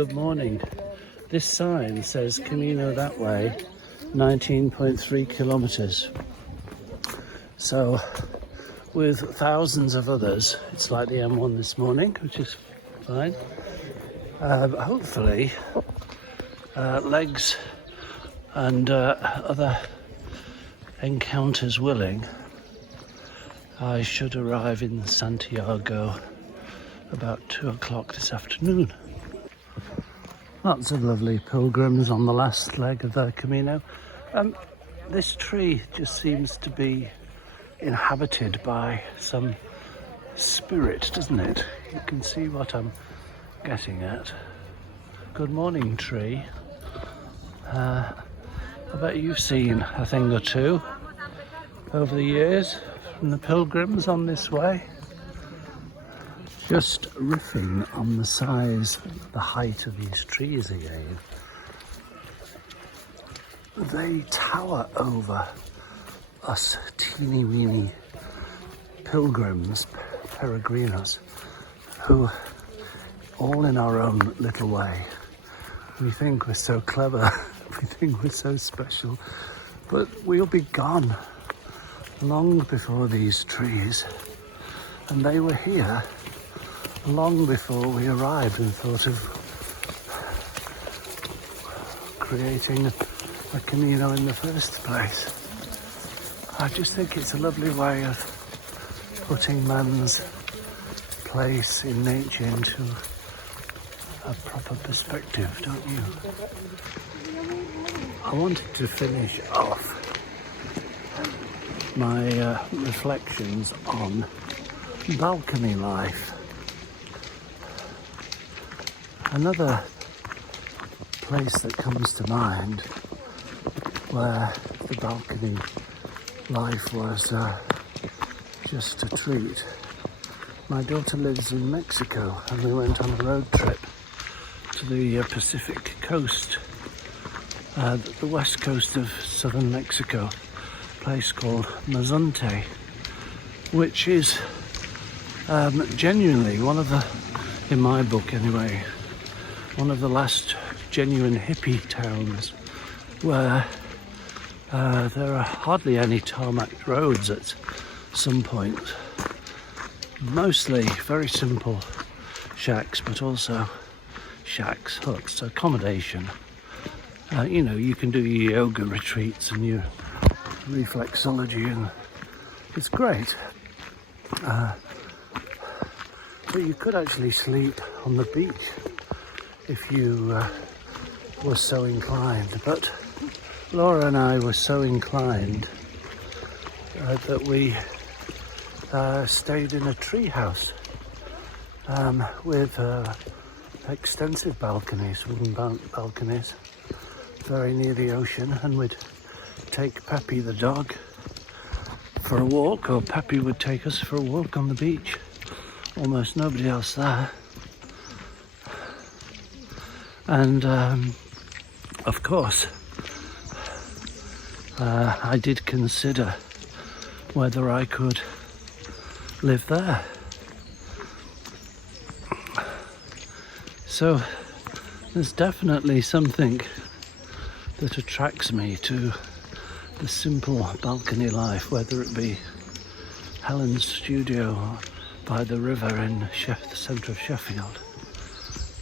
good morning. This sign says Camino that way, 19.3 kilometers. So with thousands of others, it's like the M1 this morning, which is fine. Hopefully, legs and other encounters willing, I should arrive in Santiago about 2 o'clock this afternoon. Lots of lovely pilgrims on the last leg of the Camino. This tree just seems to be inhabited by some spirit, doesn't it? You can see what I'm getting at. Good morning, tree. I bet you've seen a thing or two over the years from the pilgrims on this way. Just riffing on the size, the height of these trees again. They tower over us teeny weeny pilgrims, peregrinos, who, all in our own little way, we think we're so clever, we think we're so special, but we'll be gone long before these trees, and they were here long before we arrived and thought of creating a Camino in the first place. I just think it's a lovely way of putting man's place in nature into a proper perspective, don't you? I wanted to finish off my reflections on balcony life. Another place that comes to mind where the balcony life was just a treat. My daughter lives in Mexico and we went on a road trip to the Pacific coast, the west coast of southern Mexico, a place called Mazunte, which is genuinely one of the, in my book anyway, one of the last genuine hippie towns where there are hardly any tarmac roads at some point. Mostly very simple shacks, but also shacks, huts, accommodation. You can do your yoga retreats and your reflexology, and it's great. But you could actually sleep on the beach if you were so inclined. But Laura and I were so inclined that we stayed in a tree house with extensive balconies, wooden balconies, very near the ocean, and we'd take Peppy the dog for a walk, or Peppy would take us for a walk on the beach. Almost nobody else there. And of course, I did consider whether I could live there. So there's definitely something that attracts me to the simple balcony life, whether it be Helen's studio by the river in the centre of Sheffield,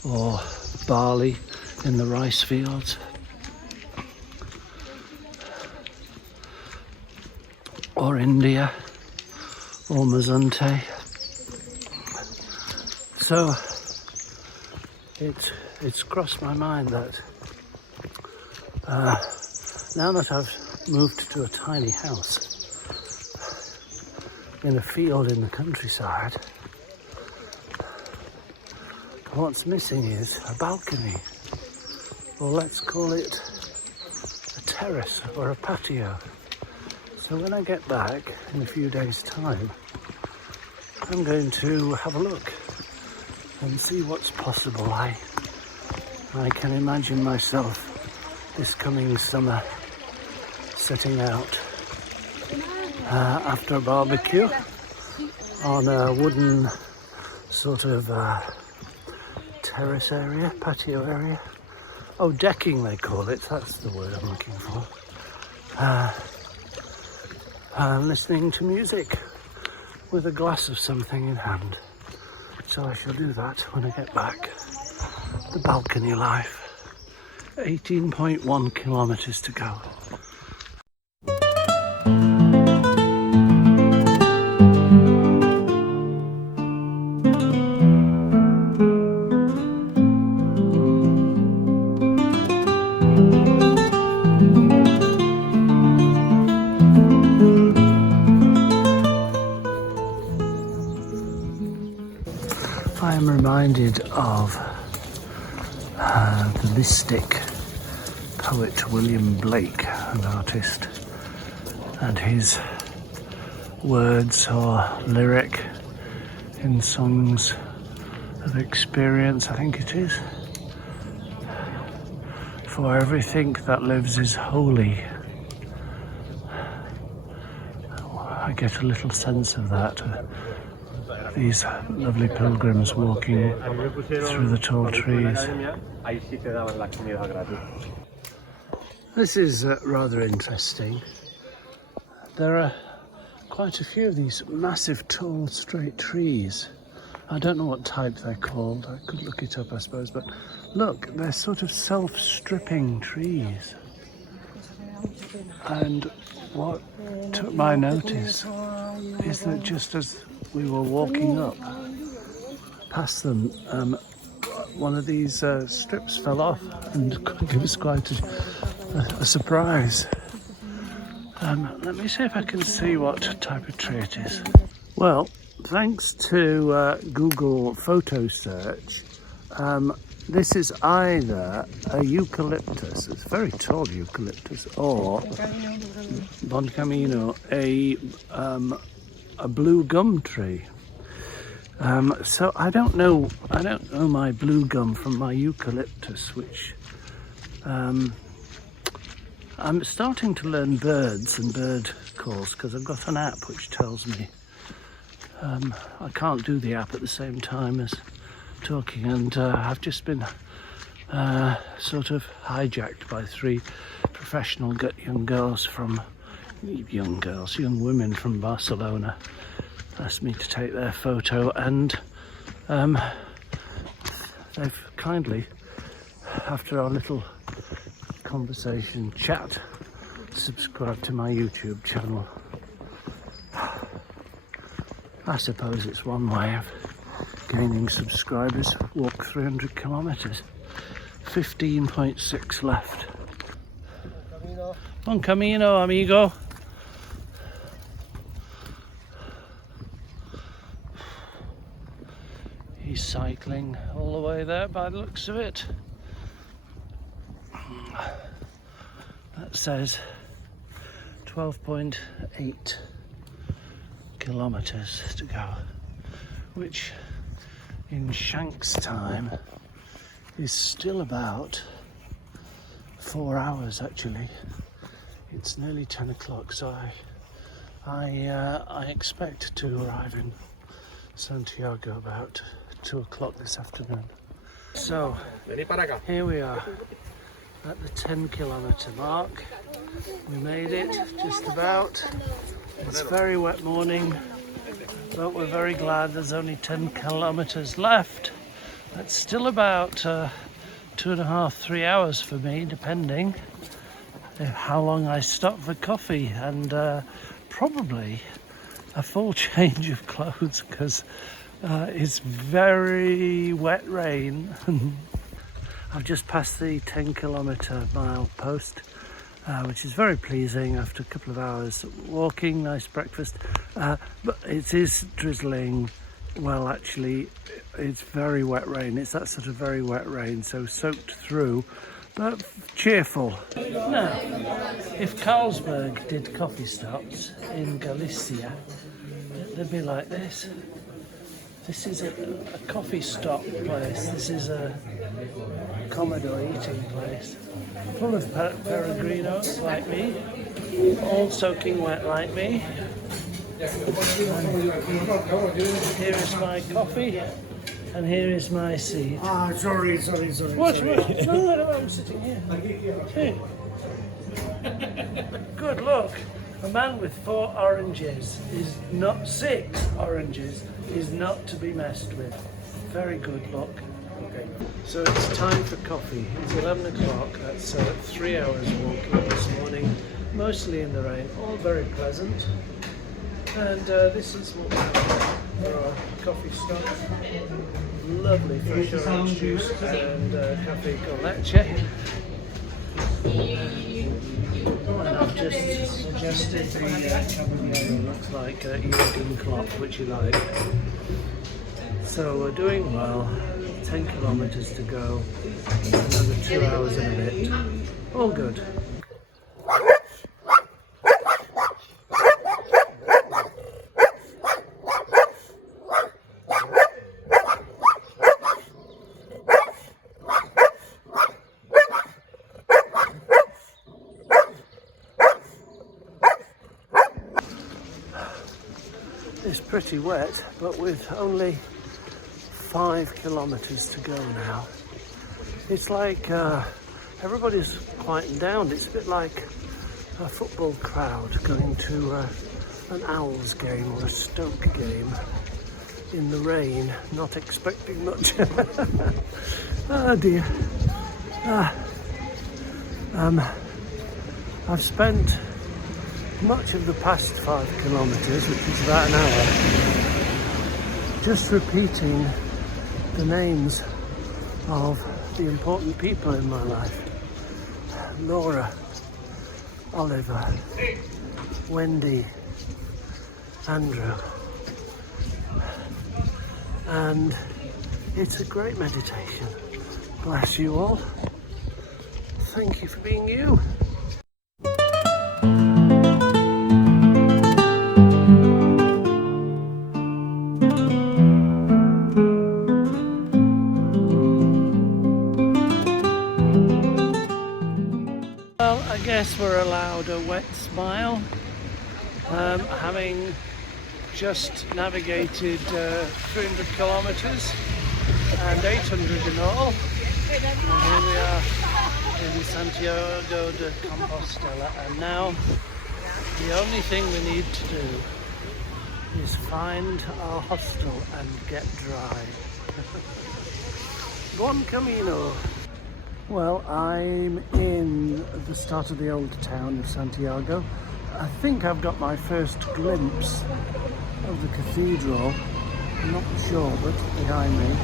or Bali in the rice fields, or India, or Mazunte. So it's crossed my mind that now that I've moved to a tiny house in a field in the countryside, what's missing is a balcony, or let's call it a terrace or a patio. So when I get back in a few days' time, I'm going to have a look and see what's possible. I can imagine myself this coming summer setting out after a barbecue on a wooden sort of terrace area, patio area. Oh, decking they call it, that's the word I'm looking for. I'm listening to music with a glass of something in hand. So I shall do that when I get back. The balcony life. 18.1 kilometres to go. I am reminded of the mystic poet William Blake, an artist, and his words or lyric in songs of experience, I think it is. For everything that lives is holy. I get a little sense of that. These lovely pilgrims walking through the tall trees. This is rather interesting. There are quite a few of these massive tall straight trees. I don't know what type they're called. I could look it up, I suppose, but look, they're sort of self-stripping trees. And what took my notice is that just as we were walking up past them, one of these strips fell off, and it was quite a surprise. Let me see if I can see what type of tree it is. Well, thanks to Google photo search, this is either a eucalyptus, it's a very tall eucalyptus, or Bon Camino, a blue gum tree. So I don't know my blue gum from my eucalyptus, which I'm starting to learn birds and bird calls because I've got an app which tells me. I can't do the app at the same time as talking, and I've just been sort of hijacked by 3 professional young women from Barcelona. Asked me to take their photo, and they've kindly, after our little conversation chat, subscribed to my YouTube channel. I suppose it's one way of gaining subscribers. Walk 300 kilometres, 15.6 left. Bon camino, amigo. He's cycling all the way there by the looks of it. That says 12.8 kilometres to go, which in Shank's time is still about 4 hours actually. It's nearly 10 o'clock, so I expect to arrive in Santiago about 2 o'clock this afternoon. So here we are at the 10 kilometre mark. We made it just about. It's a very wet morning, but we're very glad there's only 10 kilometres left. That's still about 2.5, 3 hours for me, depending how long I stop for coffee, and probably a full change of clothes because it's very wet rain. I've just passed the 10 kilometre mile post, which is very pleasing after a couple of hours walking. Nice breakfast, but it is drizzling. Well, actually it's very wet rain. It's that sort of very wet rain, so soaked through, but cheerful. Now, if Carlsberg did coffee stops in Galicia, they'd be like this. This is a coffee stop place. This is a Commodore eating place, full of peregrinos like me, all soaking wet like me. And here is my coffee. And here is my seat. Sorry. What? No, I'm sitting here. Here. Good luck. A man with 4 oranges is not 6 oranges is not to be messed with. Very good luck. Okay. So it's time for coffee. It's 11 o'clock. That's 3 hours walking this morning, mostly in the rain. All very pleasant. And this is what we have for our coffee stop. Lovely fresh orange juice and cafe con leche. And I've just suggested the caballero looks like Jurgen Klopp, which you like. So we're doing well. 10 kilometers to go. Another 2 hours and a bit. All good. It's pretty wet, but with only 5 kilometers to go now. It's like everybody's quieting down. It's a bit like a football crowd going to an Owls game or a Stoke game in the rain, not expecting much. Oh dear. I've spent much of the past 5 kilometers, which is about an hour, just repeating the names of the important people in my life. Laura, Oliver, Wendy, Andrew. And it's a great meditation. Bless you all. Thank you for being you. I guess we're allowed a wet smile, having just navigated 300 kilometers and 800 in all, and here we are in Santiago de Compostela, and now the only thing we need to do is find our hostel and get dry. Bon camino! Well, I'm in the start of the old town of Santiago. I think I've got my first glimpse of the cathedral. I'm not sure, but behind me.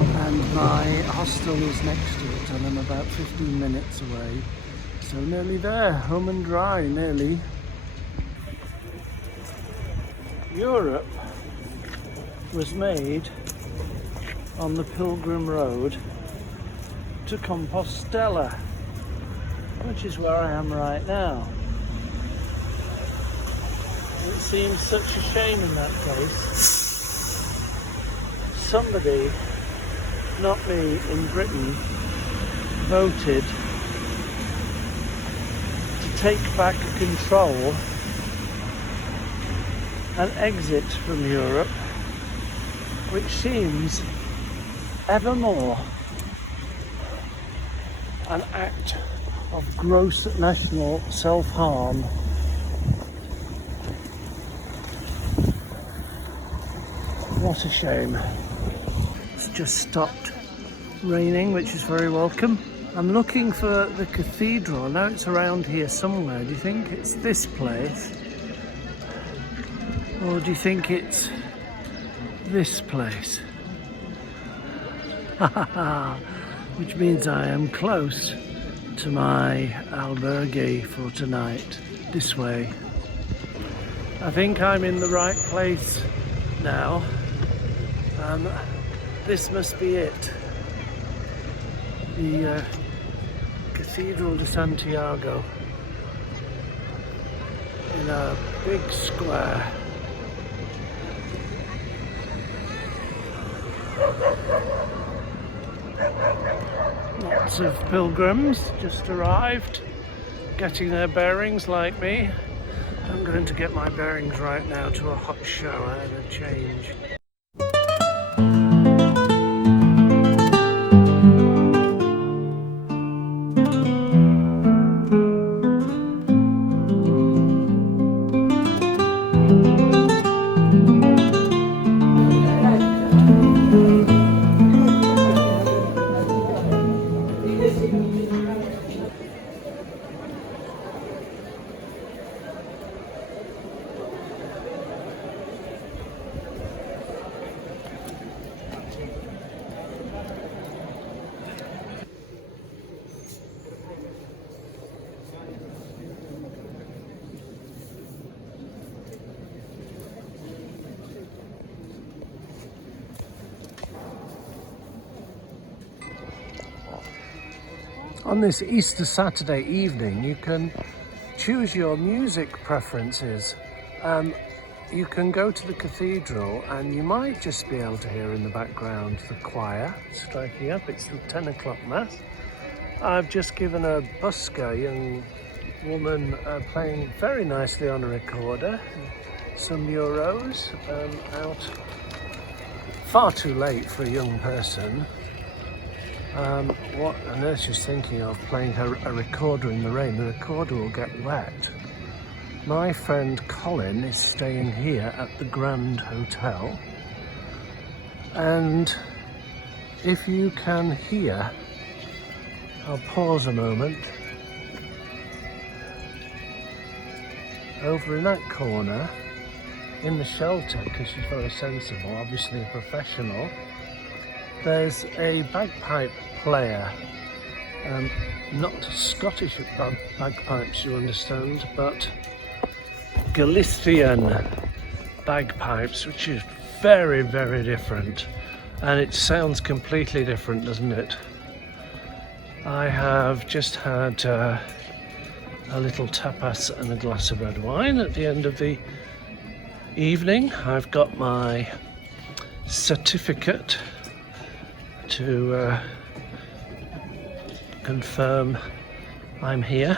And my hostel is next to it, and I'm about 15 minutes away. So nearly there, home and dry, nearly. Europe was made on the Pilgrim road to Compostela, which is where I am right now. It seems such a shame in that case. Somebody, not me, in Britain, voted to take back control and exit from Europe, which seems ever more an act of gross national self-harm. What a shame. It's just stopped raining, which is very welcome. I'm looking for the cathedral. Now it's around here somewhere. Do you think it's this place? Or do you think it's this place? Which means I am close to my albergue for tonight. This way. I think I'm in the right place now. This must be it. The Cathedral de Santiago in a big square. Lots of pilgrims just arrived, getting their bearings like me. I'm going to get my bearings right now to a hot shower and a change. On this Easter Saturday evening, you can choose your music preferences. You can go to the cathedral and you might just be able to hear in the background the choir striking up. It's the 10 o'clock mass. I've just given a busker, young woman, playing very nicely on a recorder, some euros, out far too late for a young person. What on earth she's thinking of, playing a recorder in the rain? The recorder will get wet. My friend Colin is staying here at the Grand Hotel, and if you can hear, I'll pause a moment, over in that corner, in the shelter, because she's very sensible, obviously a professional, there's a bagpipe player, not Scottish bagpipes, you understand, but Galician bagpipes, which is very, very different, and it sounds completely different, doesn't it? I have just had a little tapas and a glass of red wine at the end of the evening. I've got my certificate to confirm I'm here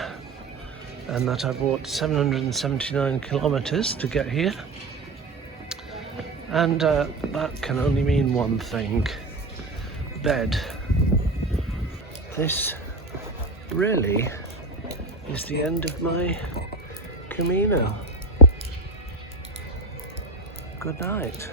and that I've walked 779 kilometers to get here, and that can only mean one thing: bed. This really is the end of my Camino. Good night.